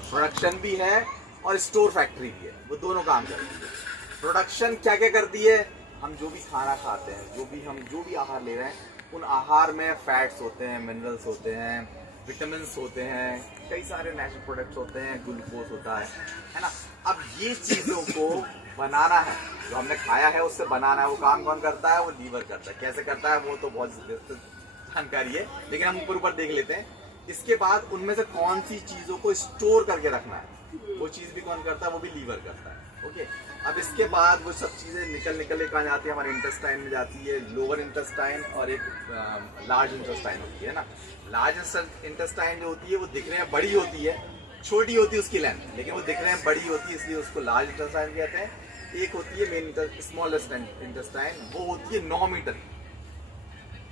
Production भी है और स्टोर फैक्ट्री भी है, वो दोनों काम करती है। प्रोडक्शन क्या क्या करती है, हम जो भी खाना खाते हैं, जो भी आहार ले रहे हैं, उन आहार में फैट्स होते हैं, मिनरल्स होते हैं, विटामिन्स होते हैं, कई सारे नेचुरल प्रोडक्ट्स होते हैं, ग्लूकोज होता है ना। अब ये चीज़ों को बनाना है, जो हमने खाया है उससे बनाना है, वो काम कौन करता है, वो लीवर करता है। कैसे करता है वो तो बहुत जानकारी है, लेकिन हम ऊपर देख लेते हैं। इसके बाद उनमें से कौन सी चीज़ों को स्टोर करके रखना है, वो चीज़ भी कौन करता है, वो भी लीवर करता है। ओके, अब इसके बाद वो सब चीज़ें निकल के कहाँ जाती है, हमारे इंटेस्टाइन में जाती है, लोअर इंटेस्टाइन और एक लार्ज इंटेस्टाइन होती है ना। लार्ज इंटेस्टाइन जो होती है वो दिखने में बड़ी होती है, छोटी होती है उसकी लेंथ, लेकिन वो दिखने में बड़ी होती है, इसलिए उसको लार्ज इंटेस्टाइन कहते हैं। एक होती है मेन स्मॉलेस्ट इंटेस्टाइन, वो होती है 9 मीटर।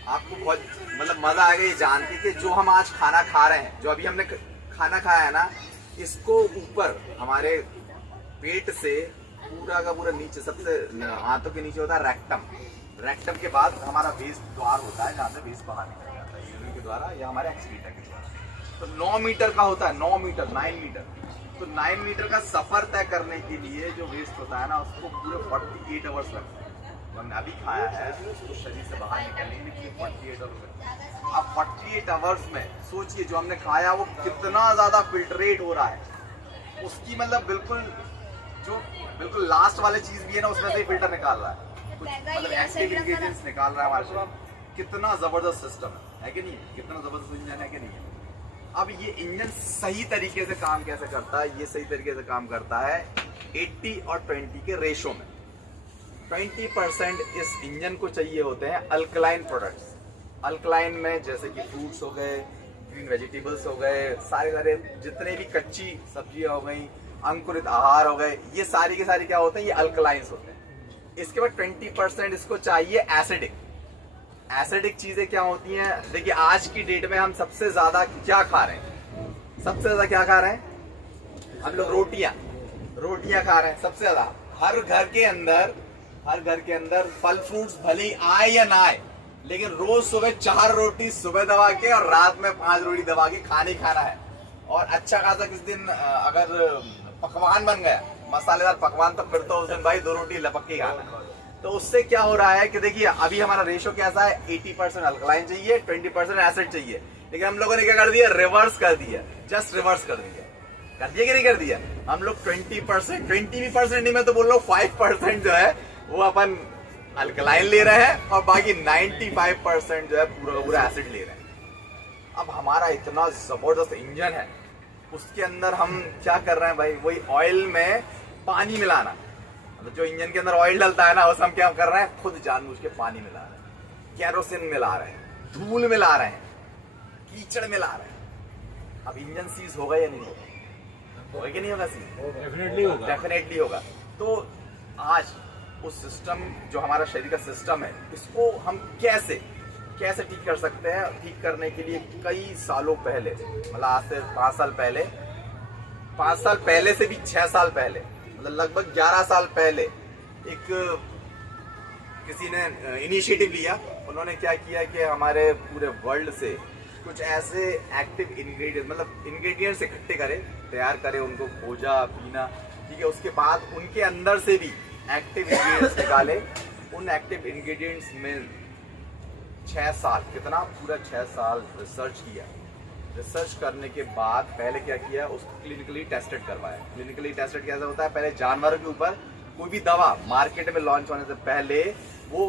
आपको बहुत मतलब मजा आएगा ये जान के कि जो हम आज खाना खा रहे हैं, जो अभी हमने खाना खाया है ना, इसको ऊपर हमारे पेट से पूरा का पूरा नीचे, सबसे हाथों के नीचे होता है रेक्टम। रेक्टम के बाद हमारा वेस्ट द्वार होता है, जहाँ से वेस्ट बाहर निकल जाता है यूरिन के द्वारा या हमारे एक्सक्रीटर के द्वारा। तो 9 मीटर का होता है, 9 मीटर 9 मीटर। तो 9 मीटर का सफर तय करने के लिए जो वेस्ट होता है ना, उसको पूरे 48 आवर्स लगते हैं। जो हमने अभी खाया है उसको शरीर से बाहर निकलने के लिए 48 आवर्स लगते हैं। अब 48 आवर्स में सोचिए जो हमने खाया वो कितना ज्यादा फिल्ट्रेट हो रहा है, उसकी मतलब बिल्कुल लास्ट वाले चीज भी है ना, उसमें से फिल्टर निकाल रहा है, कुछ मतलब एक्टिव इंग्रेडिएंट्स निकाल रहा है हमारे शरीर। कितना जबरदस्त सिस्टम है कि नहीं, कितना जबरदस्त इंजन है कि नहीं है। अब ये इंजन सही तरीके से काम कैसे करता है, ये सही तरीके से काम करता है 80 और 20 के रेशो में। 20% इस इंजन को चाहिए होते हैं अल्कलाइन प्रोडक्ट्स। अल्कलाइन में जैसे कि फ्रूट्स हो गए, ग्रीन वेजिटेबल्स हो गए, सारे जितने भी कच्ची सब्जियां हो गई, अंकुरित आहार हो गए, ये सारी के सारी क्या होते हैं, ये अल्कलाइंस होते हैं। इसके बाद 20% इसको चाहिए एसिडिक। एसिडिक चीजें क्या होती हैं, देखिए आज की डेट में हम सबसे ज्यादा क्या खा रहे हैं, सबसे ज्यादा क्या खा रहे हैं हम लोग, रोटियां खा रहे हैं सबसे ज्यादा। हर घर के अंदर फल फ्रूट्स भले ही आए या ना आए, लेकिन रोज सुबह 4 रोटी सुबह दबा के और रात में 5 रोटी दबा के खाना है। और अच्छा खासा किस दिन अगर पकवान बन गया, मसालेदार पकवान, तो फिर तो उस दिन भाई 2 रोटी लपक के खाना। तो उससे क्या हो रहा है कि देखिए अभी हमारा रेशो कैसा है, 80% अल्कलाइन चाहिए, 20% एसिड चाहिए। लेकिन हम लोगों ने क्या कर दिया, रिवर्स कर दिया, जस्ट रिवर्स कर दिया कि नहीं कर दिया। हम लोग 20%, 20% नहीं, मैं तो बोल रहा हूँ 5% जो है वो अपन अल्कलाइन ले रहे हैं और बाकी 95% जो है पूरा एसिड ले रहे हैं। अब हमारा इतना जबरदस्त इंजन है, उसके अंदर हम क्या कर रहे हैं भाई, वही ऑयल में पानी मिलाना। मतलब जो इंजन के अंदर ऑयल डलता है ना, उस हम क्या कर रहे हैं, खुद जानबूझ के पानी मिला रहे हैं, केरोसिन मिला रहे हैं, धूल मिला रहे हैं, कीचड़ मिला रहे हैं। अब इंजन सीज होगा या नहीं होगा कि नहीं होगा, सीज डेफिनेटली होगा। तो आज उस सिस्टम जो हमारा शरीर का सिस्टम है, इसको हम कैसे ठीक कर सकते हैं। ठीक करने के लिए कई सालों पहले, मतलब आज से 5 साल पहले, 5 साल पहले से भी 6 साल पहले, मतलब लगभग 11 साल पहले एक किसी ने इनिशिएटिव लिया। उन्होंने क्या किया कि हमारे पूरे वर्ल्ड से कुछ ऐसे एक्टिव इंग्रेडिएंट्स, मतलब इंग्रेडिएंट्स इकट्ठे करे, तैयार करे, उनको खोजा, पीना, ठीक है। उसके बाद उनके अंदर से भी एक्टिव इंग्रेडिएंट्स निकाले। उन एक्टिव इंग्रेडिएंट्स में 6 साल, कितना, पूरा 6 साल रिसर्च किया। रिसर्च करने के बाद पहले क्या किया, उसको क्लिनिकली टेस्टेड करवाया। क्लिनिकली टेस्टेड कैसे होता है, पहले जानवरों के ऊपर कोई भी दवा मार्केट में लॉन्च होने से पहले वो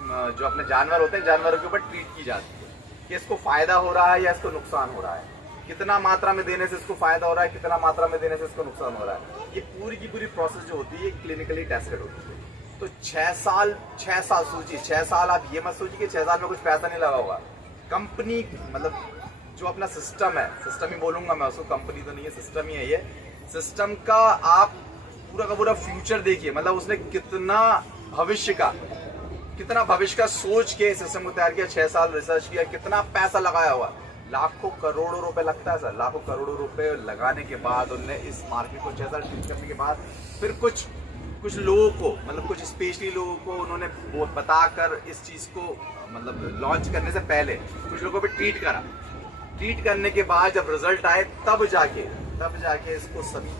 जो अपने जानवर होते हैं, जानवरों के ऊपर ट्रीट की जाती है कि इसको फायदा हो रहा है या इसको नुकसान हो रहा है, कितना मात्रा में देने से इसको फायदा हो रहा है, कितना मात्रा में देने से इसको नुकसान हो रहा है। ये पूरी की पूरी प्रोसेस जो होती है क्लिनिकली टेस्टेड होती है। तो 6 साल सोचिए, 6 साल, आप ये मत सोचिए कि 6 साल में कुछ पैसा नहीं लगा होगा। कंपनी, मतलब जो अपना सिस्टम है, सिस्टम ही बोलूंगा मैं उसको, कंपनी तो नहीं है, सिस्टम ही है। ये सिस्टम का आप पूरा का पूरा फ्यूचर देखिए, मतलब उसने कितना भविष्य का सोच के सिस्टम को तैयार किया, 6 साल रिसर्च किया, कितना पैसा लगाया हुआ, लाखों करोड़ों रुपए लगता है सर। लाखों करोड़ों रुपए लगाने के बाद उनने इस मार्केट को 6 साल ट्रीट करने के बाद फिर कुछ लोगों को, मतलब कुछ स्पेशली लोगों को उन्होंने वो बताकर इस चीज को, मतलब लॉन्च करने से पहले कुछ लोगों पे ट्रीट करा। ट्रीट करने के बाद जब रिजल्ट आए, तब जाके तब जाके इसको सभी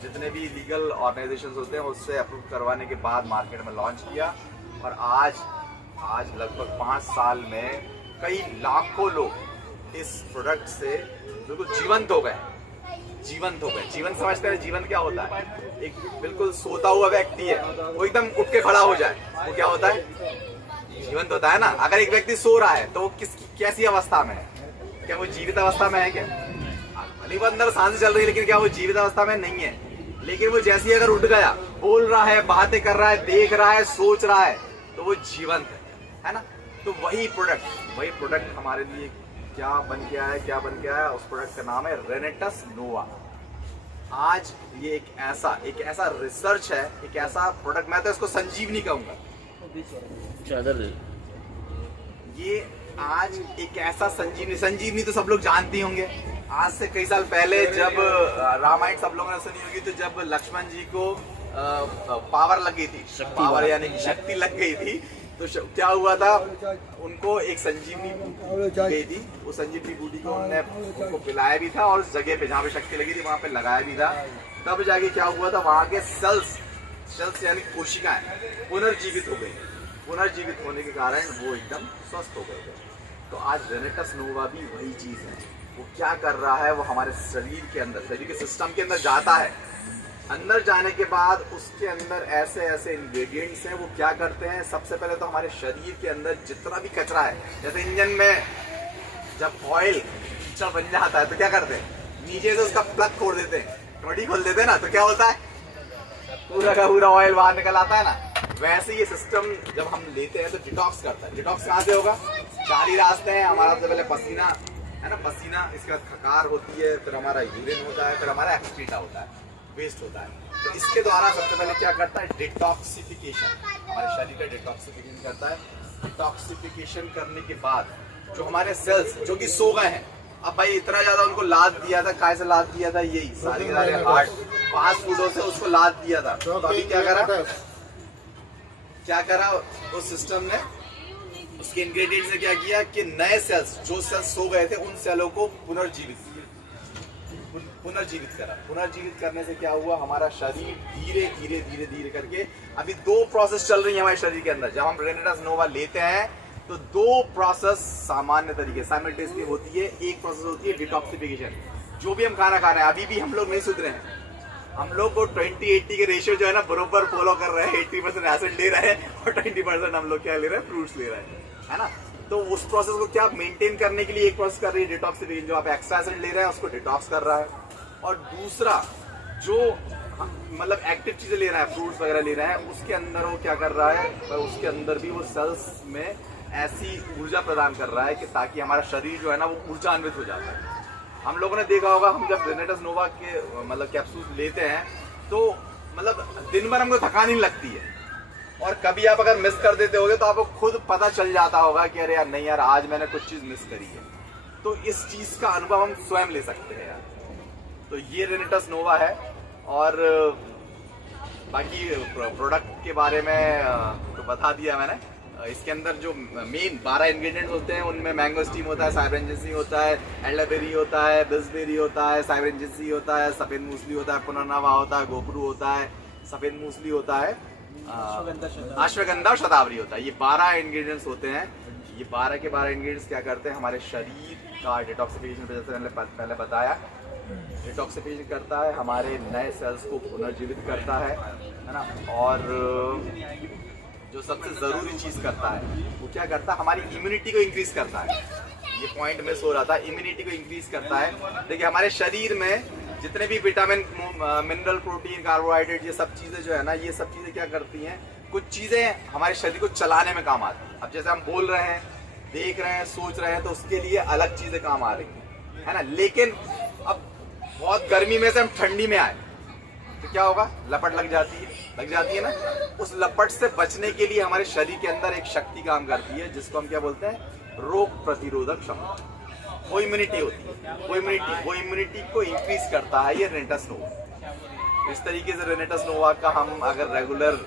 जितने भी लीगल ऑर्गेनाइजेशन होते हैं उससे अप्रूव करवाने के बाद मार्केट में लॉन्च किया। और आज लगभग 5 साल में कई लाखों लोग इस प्रोडक्ट से बिल्कुल जीवंत हो गए। जीवन समझते हैं? जीवन क्या होता है? एक बिल्कुल सोता हुआ व्यक्ति है, वो एकदम उठ के खड़ा हो जाए, वो क्या होता है? जीवंत होता है ना। अगर एक व्यक्ति सो रहा है तो वो कैसी अवस्था में है? क्या वो जीवित अवस्था में है? क्या भले वो अंदर सांसें चल रही है, लेकिन क्या वो जीवित अवस्था में नहीं है? लेकिन वो जैसे ही अगर उठ गया, बोल रहा है, बातें कर रहा है, देख रहा है, सोच रहा है, तो वो जीवंत है ना। तो वही प्रोडक्ट हमारे लिए क्या बन गया है, उस प्रोडक्ट का नाम है रेनेटस नोवा। आज ये एक ऐसा रिसर्च है, एक ऐसा प्रोडक्ट, मैं तो इसको संजीवनी कहूंगा। ये आज एक ऐसा संजीवनी तो सब लोग जानते होंगे। आज से कई साल पहले जब रामायण सब लोगों ने सुनी होगी, तो जब लक्ष्मण जी को पावर लग गई थी, पावर यानी कि शक्ति लग गई थी, तो क्या हुआ था? उनको एक संजीवनी बूटी गई थी। वो संजीवनी बूटी को उनको पिलाया भी था, और उस जगह पे जहाँ पे शक्ति लगी थी वहां पे लगाया भी था। तब जाके क्या हुआ था? वहां के सेल्स यानी कोशिकाएं पुनर्जीवित हो गई। पुनर्जीवित होने के कारण वो एकदम स्वस्थ हो गए। तो आज रेनेटस नोवा भी वही चीज है। वो क्या कर रहा है? वो हमारे शरीर के सिस्टम के अंदर जाता है। अंदर जाने के बाद उसके अंदर ऐसे इंग्रेडिएंट्स हैं। वो क्या करते हैं? सबसे पहले तो हमारे शरीर के अंदर जितना भी कचरा है, जैसे इंजन में जब ऑयल बन जाता है तो क्या करते हैं? नीचे से उसका प्लग खोल देते हैं, टोटी खोल देते हैं ना, तो क्या होता है? पूरा का पूरा ऑयल बाहर निकल आता है ना। वैसे ये सिस्टम जब हम लेते हैं तो डिटॉक्स करता है। डिटॉक्स कहाँ से होगा? 4 ही रास्ते हैं हमारा। सबसे पहले पसीना है ना, पसीना, इसके बाद खकार होती है, फिर हमारा यूरिन होता है, फिर हमारा एक्सक्रीटा होता है, वेस्ट होता है। तो इसके द्वारा सबसे पहले क्या करता है? डिटॉक्सिफिकेशन, हमारे शरीर का डिटॉक्सिफिकेशन करता है। डिटॉक्सिफिकेशन करने के बाद जो हमारे सेल्स जो कि सो गए हैं, अब भाई इतना ज्यादा उनको लाद दिया था, काय से लाद दिया था? यही सारे हार्ट फास्ट फूडों से उसको लाद दिया था। तो अभी क्या करा उस सिस्टम ने? उसके इंग्रेडिएंट्स ने क्या किया कि नए सेल्स, जो सेल्स सो गए थे, उन सेलों को पुनर्जीवित करा। पुनर्जीवित करने से क्या हुआ? हमारा शरीर धीरे करके, अभी 2 प्रोसेस चल रही है हमारे शरीर के अंदर। जब हम रेनेटस नोवा लेते हैं तो 2 प्रोसेस सामान्य तरीके साइमल्टेनियसली होती है। एक प्रोसेस होती है डिटॉक्सिफिकेशन। जो भी हम खाना खा रहे हैं, अभी भी हम लोग नहीं सुधरे हैं। हम लोग को 20-80 के रेशियो जो है ना बरोबर फॉलो कर रहे हैं। 80% एसिड ले रहे हैं और 20% हम लोग क्या ले रहे हैं? फ्रूट्स ले रहे हैं, है ना। तो उस प्रोसेस को क्या मेंटेन करने के लिए एक प्रोसेस कर रही है डिटॉक्सिफिकेशन। जो आप एक्स्ट्रा एसिड ले रहे हैं उसको डिटॉक्स कर रहा है। और दूसरा जो मतलब एक्टिव चीजें ले रहा है, फ्रूट्स वगैरह ले रहा है, उसके अंदर वो क्या कर रहा है? उसके अंदर भी वो सेल्स में ऐसी ऊर्जा प्रदान कर रहा है कि ताकि हमारा शरीर जो है ना वो ऊर्जान्वित हो जाता है। हम लोगों ने देखा होगा, हम जब रेनेटस नोवा के मतलब कैप्सूल लेते हैं तो मतलब दिन भर हमको थकान ही लगती है। और कभी आप अगर मिस कर देते होगे तो आपको खुद पता चल जाता होगा कि अरे यार नहीं यार, आज मैंने कुछ चीज मिस करी है। तो इस चीज का अनुभव हम स्वयं ले सकते हैं यार। तो ये रेनेटस नोवा है। और बाकी प्रोडक्ट के बारे में तो बता दिया मैंने। इसके अंदर जो मेन 12 इंग्रेडिएंट्स होते हैं, उनमें मैंगो स्टीम होता है, साइब्रेंजेसी होता है, एल्डरबेरी होता है, बिसबेरी होता है, साइब्रेंजेसी होता है, सफेद मूसली होता है, पुनर्नवा होता है, गोपरू होता है, सफेद मूसली होता है, अश्वगंधा और शतावरी होता है। ये 12 इंग्रेडिएंट्स होते हैं। ये 12 के 12 इंग्रेडिएंट्स क्या करते हैं? हमारे शरीर का डिटॉक्सिफिकेशन, जैसे मैंने पहले बताया, डिटॉक्सिफिकेशन करता है, हमारे नए सेल्स को पुनर्जीवित करता है ना। और जो सबसे जरूरी चीज करता है वो क्या करता है? हमारी इम्यूनिटी को इंक्रीज करता है। ये पॉइंट मिस हो रहा था, इम्यूनिटी को इंक्रीज करता है। देखिए हमारे शरीर में जितने भी विटामिन, मिनरल, प्रोटीन, कार्बोहाइड्रेट, ये सब चीजें जो है ना, ये सब चीजें क्या करती हैं? कुछ चीजें हमारे शरीर को चलाने में काम आती हैं। अब जैसे हम बोल रहे हैं, देख रहे हैं, सोच रहे हैं, तो उसके लिए अलग चीजें काम आ रही है ना। लेकिन अब बहुत गर्मी में से हम ठंडी में आए तो क्या होगा? लपट लग जाती है ना। उस लपट से बचने के लिए हमारे शरीर के अंदर एक शक्ति काम करती है, जिसको हम क्या बोलते हैं? रोग प्रतिरोधक क्षमता। वो इम्यूनिटी होती है। वो इम्यूनिटी को इंक्रीज करता है ये रेनेटस नोवा। इस तरीके से रेनेटस नोवा का हम अगर रेगुलर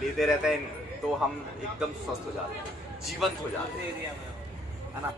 लेते रहते हैं तो हम एकदम स्वस्थ हो जाते हैं, जीवंत हो जाते हैं।